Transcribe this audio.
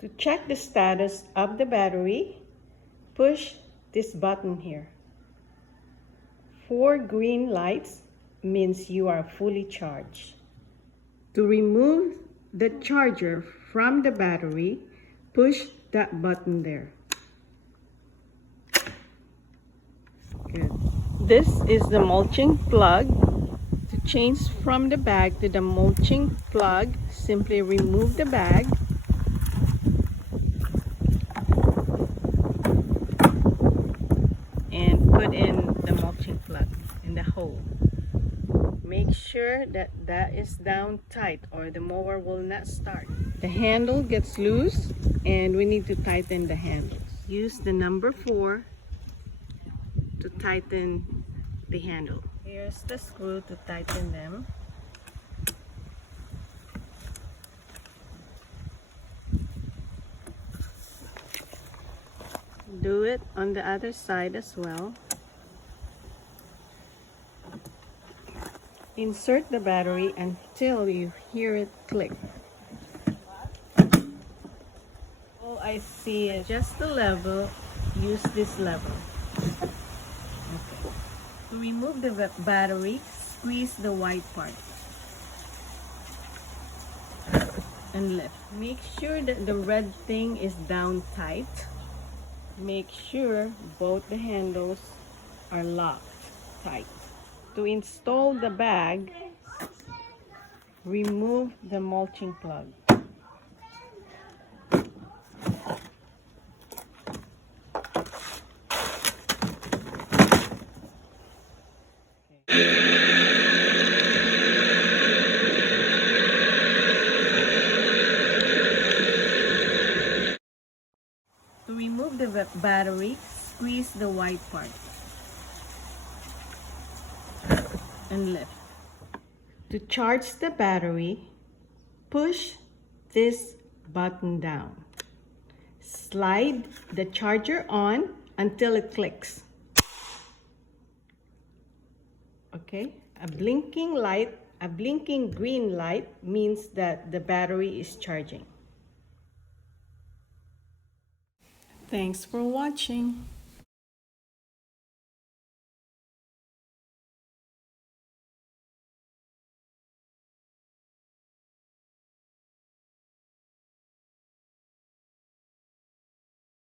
To check the status of the battery, push this button here. 4 green lights means you are fully charged. To remove the charger from the battery, push that button there. Good. This is the mulching plug. To change from the bag to the mulching plug, simply remove the bag. And put in the mulching plug in the hole. Make sure that that is down tight or the mower will not start. The handle gets loose and we need to tighten the handles. Use the number 4 to tighten the handle. Here's the screw to tighten them. Do it on the other side as well. Insert the battery until you hear it click. All I see is just the level. Use this level. Okay. To remove the battery, squeeze the white part and lift. Make sure that the red thing is down tight. Make sure both the handles are locked tight. To install the bag, remove the mulching plug. To remove the battery, squeeze the white part and lift. To charge the battery, push this button down. Slide the charger on until it clicks. Okay, a blinking green light means that the battery is charging. Thanks for watching.